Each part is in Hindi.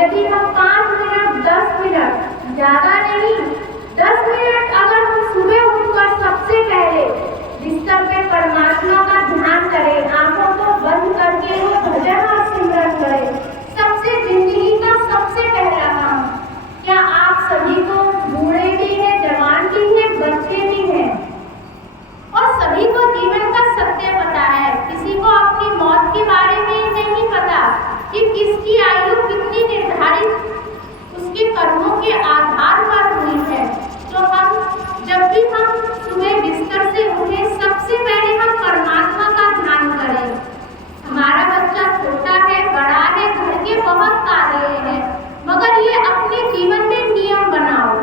यदि हम 5 मिनट 10 मिनट ज़्यादा नहीं 10 मिनट अगर हम सुबह उठकर सबसे पहले बिस्तर पे परमात्मा का ध्यान करें, आंखों को बंद करके वो भजन और सिमरन करें, सबसे जिंदगी का सबसे पहला काम। क्या आप सभी को बूढ़े भी हैं, जवान भी हैं, बच्चे भी हैं और सभी को जीवन का सत्य पता है। किसी को अपनी मौत के बारे में नहीं पता कि किसकी आयु कितनी निर्धारित उसके कर्मों के आधार पर हुई है। तो जब भी हम सुबह बिस्तर से उठे सबसे पहले हम परमात्मा का ध्यान करें। हमारा बच्चा छोटा है, बड़ा है, घर के बहुत कार्य हैं, मगर ये अपने जीवन में नियम बनाओ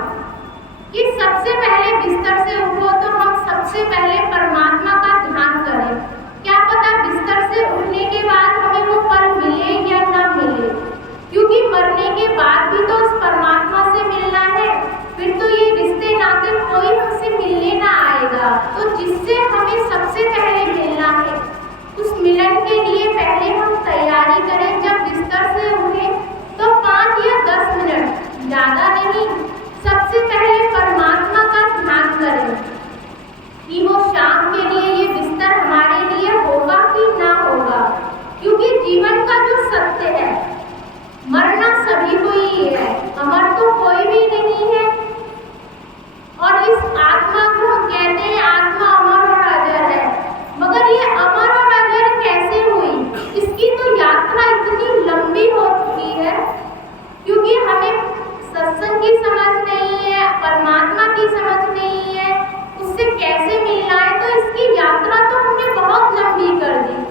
कि सबसे पहले बिस्तर से उठो तो हम सबसे पहले परमात्मा का ध्यान करें। क्या पता बिस्तर से उठने के बाद हमें वो पल मिले या न मिले, क्योंकि मरने के बाद भी तो उस परमात्मा से मिलना है, फिर तो ये रिश्ते नाते कोई हमसे मिलने ना आएगा। तो जिससे हमें सबसे पहले मिलना है उस मिलन के लिए पहले हम तैयारी करें। जब बिस्तर से उठे तो 5 या 10 मिनट ज़्यादा नहीं सबसे पहले परमात्मा का ध्यान करें कि वो शाम के लिए ये बिस्तर हमारे लिए होगा कि ना होगा, क्योंकि जीवन का जो सत्य है मरना सभी को ही है, अमर तो कोई भी नहीं है। और इस आत्मा को हम कहते हैं आत्मा अमर और अजर है, मगर ये अमर और अजर कैसे हुई, इसकी तो यात्रा इतनी लंबी हो चुकी है, क्योंकि हमें सत्संग की समझ नहीं है, परमात्मा की समझ नहीं है, उससे कैसे मिलना है। तो इसकी यात्रा तो हमने बहुत लंबी कर दी।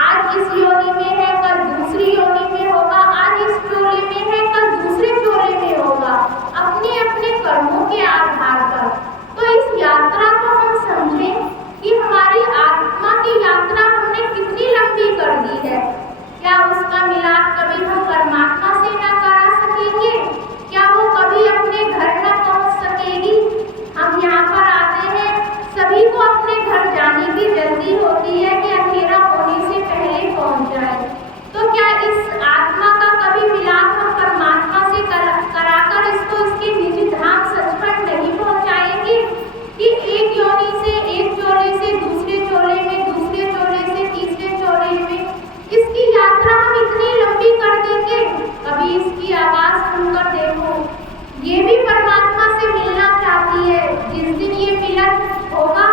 आज इस योनि में है, कल दूसरी योनि में होगा, आज इस चोले में है, कल दूसरे चोले में होगा, अपने अपने कर्मों के आधार पर। तो इस यात्रा को हम समझें कि हमारी आत्मा की यात्रा हमने कितनी लंबी कर दी है। क्या उसका मिलाप कभी हम परमात्मा से ना करा सकेंगे? क्या वो कभी अपने घर न पहुंच सकेगी? हम यहाँ पर आते हैं, सभी को अपने घर जाने की जल्दी होती है कि अंधेरा होने से पहले पहुंच जाए। तो क्या इस आत्मा का कभी मिलाप हम परमात्मा से कराकर इसको इसके निज धाम सचखंड नहीं पहुंचाएंगे कि एक योनि से एक चोले से दूसरे चोले में, दूसरे चोले से तीसरे चोले में, इसकी यात्रा हम इतनी लंबी कर देंगे। कभी इसकी आवाज सुनकर देखो, ये भी परमात्मा से मिलना चाहती है। जिस दिन ये मिलन होगा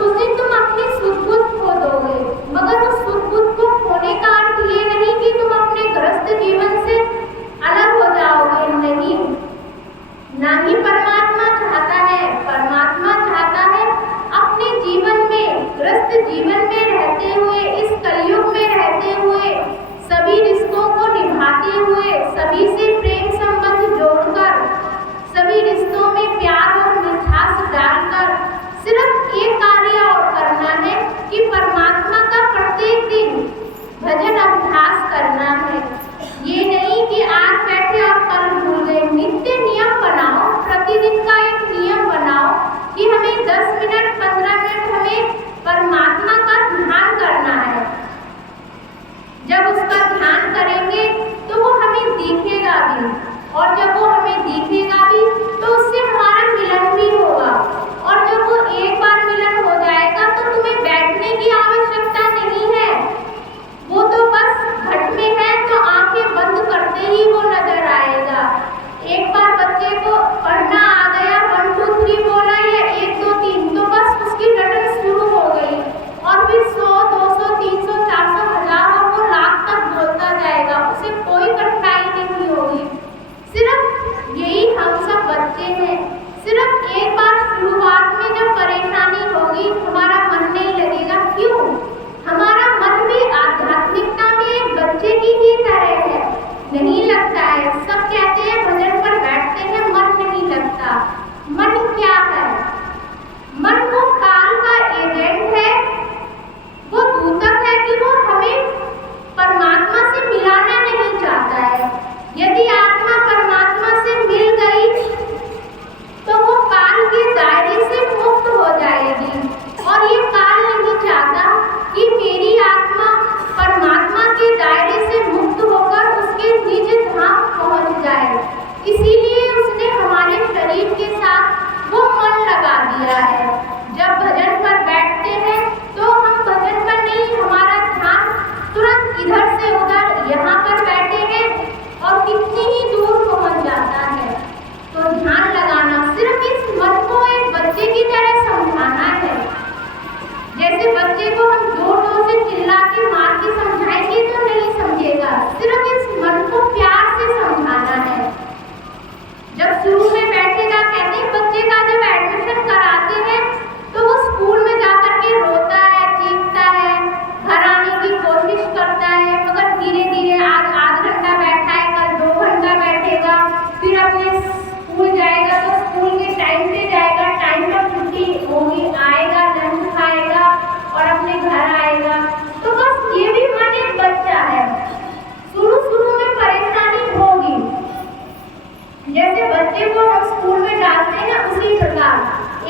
उस दिन तुम अपनी सुध-बुध खो दोगे, मगर उस सुध-बुध को खोने का अर्थ ये नहीं कि तुम अपने ग्रस्त जीवन से अलग हो जाओगे, नहीं, ना ही परमात्मा चाहता है। परमात्मा चाहता है अपने जीवन में, ग्रस्त जीवन में रहते हुए, इस कलयुग में रहते हुए, सभी रिश्तों को निभाते हुए, सभी से प्रेम संबंध जोड़कर, सभी रिश्तों में प्यार और मिठास डालकर सिर्फ एक कार्य और करना है कि परमात्मा का प्रत्येक दिन भजन अभ्यास करना है। ये नहीं कि आज बैठे और कल भूल गए। नित्य नियम बनाओ, प्रतिदिन का एक नियम बनाओ कि हमें 10 मिनट 15 मिनट हमें परमात्मा का ध्यान करना है। जब उसका ध्यान करेंगे तो वो हमें दिखेगा भी, और जब वो हमें दिखेगा भी तो उससे हमारा मिलन भी होगा। और जब वो एक बार मिलन हो जाएगा तो तुम्हें बैठने की आवश्यकता नहीं है, वो तो बस घट में है तो आंखें बंद करते ही वो नजर आएगा। एक बार बच्चे को पढ़ना आ गया, 1 2 3 बोला या 1 2 3, तो बस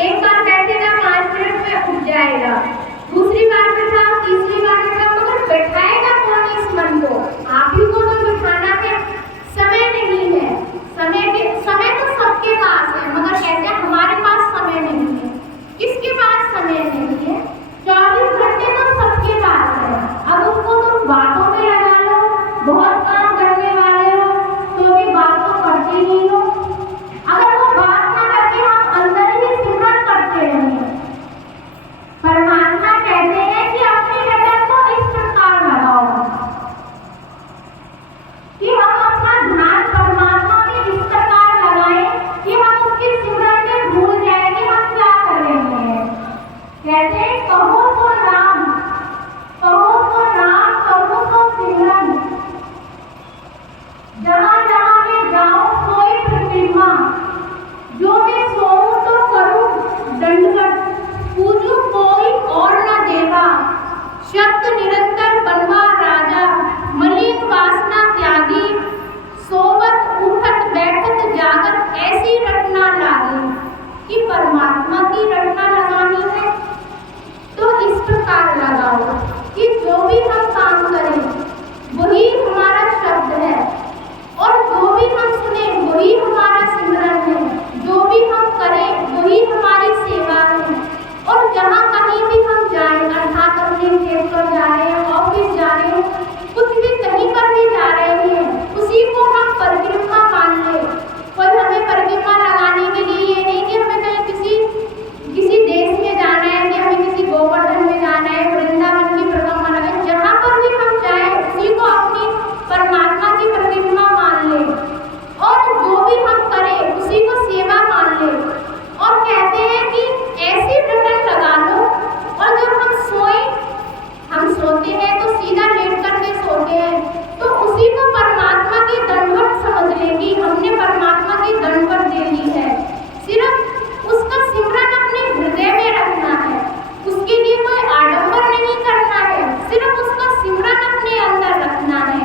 एक बार बैठेगा 5 मिनट में उठ जाएगा, दूसरी बार बैठा, तीसरी बार बैठा, मगर बैठाएगा कौन इस मन को? आप ही को तो बैठाना है। समय नहीं है, समय तो सबके पास है, मगर कहते हैं हमारे पास समय नहीं है। किसके पास समय नहीं है? 24 घंटे तो सबके पास है। अब उसको तुम बातों में लगा लो, बहुत काम करने वाले हो तो भी बात तो करते ही हो। अगर वो बात ना करके हम अंदर ही सिमरन करते रहेंगे। परमात्मा कहते हैं कि अपनी रटन को इस प्रकार लगाओ कि हम अपना ध्यान परमात्मा में इस प्रकार लगाएं कि हम उसकी सिमरन में भूल जाए कि हम क्या कर रहे हैं। कहते हैं कहो तो राम, कहो तो राम, कहो तो सिमरन, जहाँ जहाँ मैं जाऊँ सोई प्रतिमा, जो मैं सोऊं तो करूं दंडवत, पूजू कोई और न देवा, शब्द निरंतर बनवा राजा, मलिन वासना त्यागी, सोवत उठत बैठत जागत ऐसी रटना लागी। कि परमात्मा की रटना लगानी है तो इस प्रकार लगाओ कि जो भी हम काम करें वही हमारा शब्द है, और जो भी हम सुने वही हमारा सिमरन है, जो भी हम करें वही हमारी सेवा है। और जहाँ कहीं भी हम जाएं, अर्थात अपने खेत पर जा रहे हैं, ऑफिस जा रहे हैं, कुछ भी कहीं पर भी जा रहे हैं, उसी को हम परिक्रमा मान ले। कोई हमें परिक्रमा लगाने के लिए ये नहीं कि हमें कहीं किसी देश में जाना है, कि हमें किसी गोवर्धन में जाना है, वृंदावन की परिक्रमा लगाए। जहाँ पर भी हम जाएं उसी को अपनी परमात्मा की परिक्रमा मान ले, और जो भी हम करें उसी को सेवा मान ले। और कहते हैं कि ऐसी रटन लगा लो, और जब हम सोते हैं तो सीधा लेट करके सोते हैं, तो उसी को परमात्मा की दंडवत समझ ले कि हमने परमात्मा की दंडवत दे ली है। सिर्फ उसका सिमरन अपने हृदय में रखना है, उसके लिए कोई आडंबर नहीं करना है, सिर्फ उसका सिमरन अपने अंदर रखना है।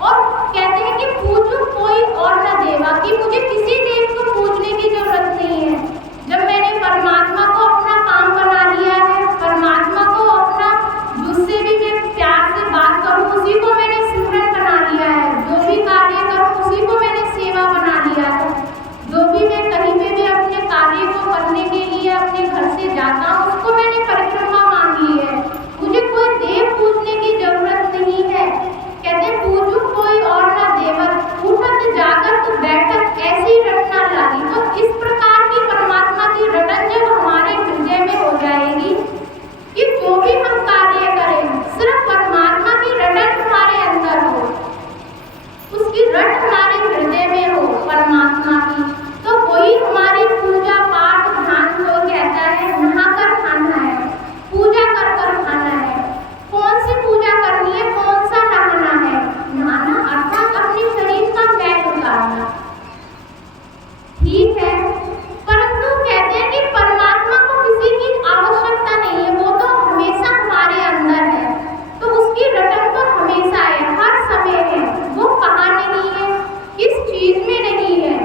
और कहते हैं कि पूजू कोई और न देवा, कि मुझे किसी देव को पूजने की जरूरत नहीं है। जब मैंने परमात्मा को अपना काम बना लिया है, परमात्मा को अपना, जिससे भी मैं प्यार से बात करूं उसी को मैंने सिमरन बना लिया है, जो भी कार्य करूं उसी को मैंने सेवा बना लिया है, जो भी मैं कहीं पे भी अपने कार्य को करने के लिए अपने घर से जाता हूं उसको मैंने परिक्रमा मान ली है, मुझे कोई देव पूजने की जरूरत नहीं है। कहते पूजू कोई और न देवत, उठत जागत बैठत ऐसी रटना लागी। तो इस प्रकार की परमात्मा की रटन जब हमारे हृदय में हो जाएगी कि जो भी हम कार्य करें सिर्फ परमात्मा की रटन हमारे अंदर हो, उसकी रट हमारे हृदय में हो परमात्मा की, तो वही हमारी पूजा पाठ ध्यान को कहता है नहा कर खाना है, पूजा कर कर खाना है। कौन सी पूजा करनी है, कौन सा नहाना है? नहाना अर्थात अपने शरीर का मैल उतारना, ठीक है। परंतु कहते हैं कि परमात्मा को किसी की आवश्यकता नहीं है, वो तो हमेशा हमारे अंदर है, तो उसकी रटन तो हमेशा है, हर समय है। वो कहाँ नहीं है, किस चीज में नहीं है,